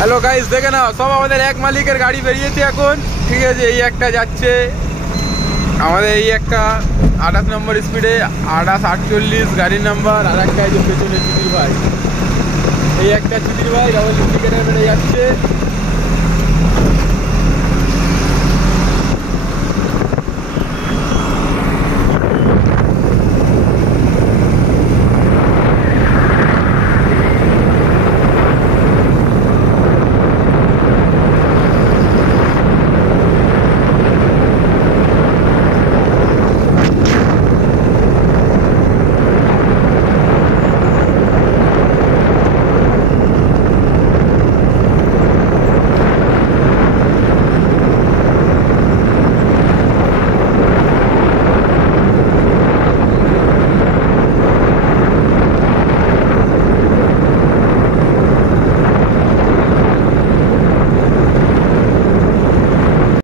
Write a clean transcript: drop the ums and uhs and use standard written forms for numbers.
Hello guys, দেখে নাও সব আমাদের এক মালিকের গাড়ি বেরিয়েছে এখন। ঠিক আছে, এই একটা যাচ্ছে আমাদের, এই একটা 28 নম্বর স্পিডে 2848 গাড়ির নাম্বার। আর একটা এই যে পেছনে চিদির ভাই, এই একটা চিদির ভাই ডাবল ডুপ্লিকেটের বেড়ে যাচ্ছে।